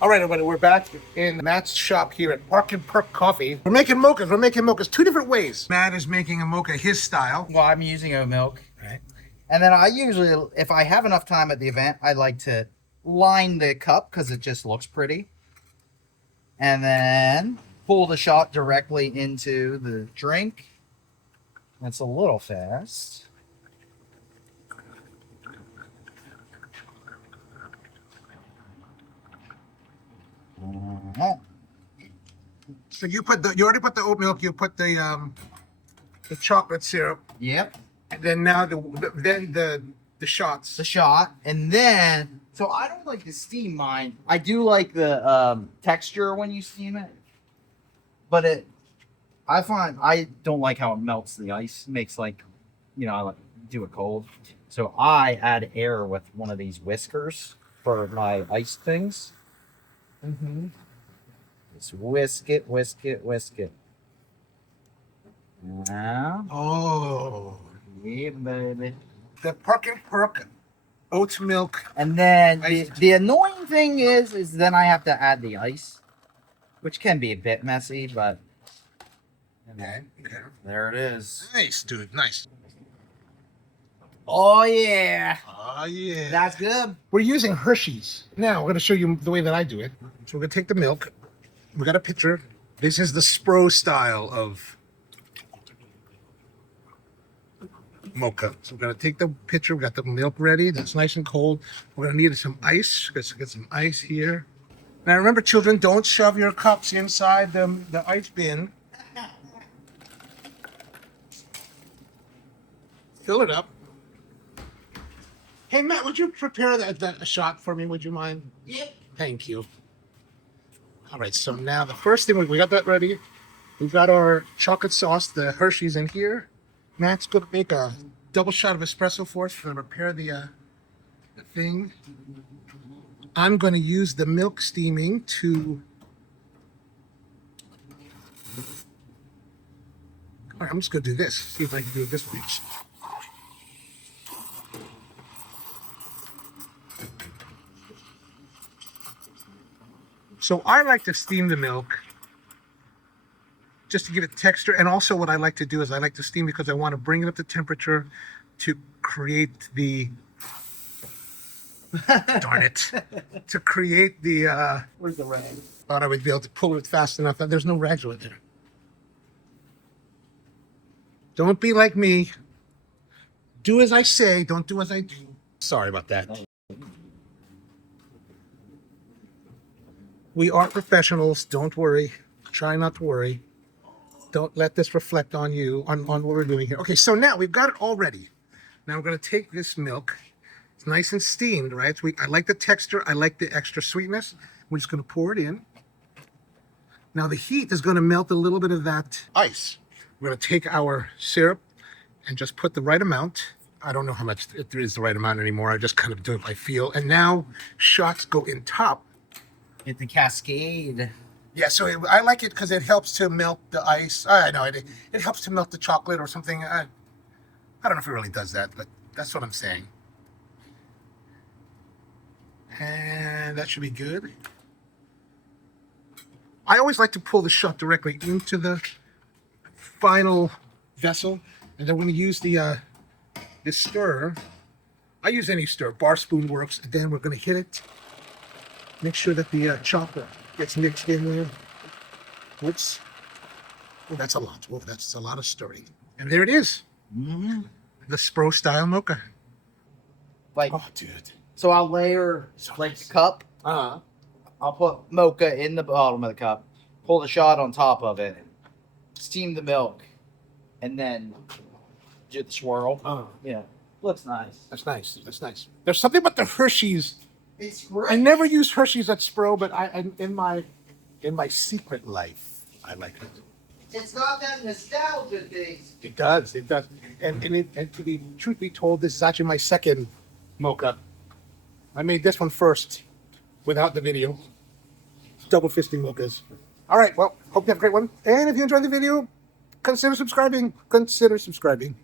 All right, everybody, we're back in Matt's shop here at Perk and Perk Coffee. We're making mochas. We're making mochas two different ways. Matt is making a mocha his style. Well, I'm using oat milk. Right. And then I usually, if I have enough time at the event, I like to line the cup because it just looks pretty. And then pull the shot directly into the drink. That's a little fast. So you already put the oat milk. You put the chocolate syrup. Yep. And then now the shots. The shot, and then so I don't like to steam mine. I do like the texture when you steam it, but I find I don't like how it melts the ice. It makes I like do it cold. So I add air with one of these whiskers for my ice things. Mm-hmm. Just whisk it, whisk it, whisk it. Now, Oh, yeah, baby. the Perk and Perk oat milk. And then Ice. the annoying thing is then I have to add the ice, which can be a bit messy, but Okay. there it is. Nice, dude. Nice. Oh yeah, Oh yeah. that's good. We're using Hershey's. Now, I'm going to show you the way that I do it. So we're going to take the milk. We got a pitcher. This is the Spro style of mocha. So we're going to take the pitcher. We got the milk ready. That's nice and cold. We're going to need some ice. Let's get some ice here. Now, remember, children, don't shove your cups inside the ice bin. Fill it up. Hey, Matt, would you prepare a shot for me? Would you mind? Yep. Thank you. All right, so now the first thing, we got that ready. We've got our chocolate sauce, the Hershey's in here. Matt's going to make a double shot of espresso for us. We're going to prepare the thing. I'm going to use the milk steaming to... All right, I'm just going to do this. See if I can do it this way. So I like to steam the milk just to give it texture. And also what I like to do is I like to steam because I want to bring it up to temperature to create the, darn it, to create the, Where's the rag? thought I would be able to pull it fast enough. There's no rags right there. Don't be like me. Do as I say, don't do as I do. Sorry about that. We are professionals. Don't worry. Try not to worry. Don't let this reflect on you, on what we're doing here. Okay, so now we've got it all ready. Now we're going to take this milk. It's nice and steamed, right? I like the texture. I like the extra sweetness. We're just going to pour it in. Now the heat is going to melt a little bit of that ice. We're going to take our syrup and just put the right amount. I don't know how much it is the right amount anymore. I just kind of do it by feel. And now shots go in top. Get the cascade. Yeah, so I like it because it helps to melt the ice. I know it helps to melt the chocolate or something. I don't know if it really does that, but that's what I'm saying. And that should be good. I always like to pull the shot directly into the final vessel, and then when you use the stirrer, I use any stirrer. Bar spoon works. And then we're going to hit it. Make sure that the chocolate gets mixed in there. Oops. Oh, that's a lot. Oh, that's a lot of stirring. And there it is. Mm-hmm. The Spro style mocha. Like, Oh, dude. so I'll layer like the cup. Uh-huh. I'll put mocha in the bottom of the cup, pull the shot on top of it, steam the milk, and then do the swirl. Yeah, looks nice. That's nice. That's nice. There's something about the Hershey's. It's great. I never use Hershey's at Spro, but in my secret life, I like it. It's got that nostalgia thing. It does. It does. And to be truth be told, this is actually my second mocha. I made this one first without the video. Double fisting mochas. All right. Well, hope you have a great one. And if you enjoyed the video, consider subscribing. Consider subscribing.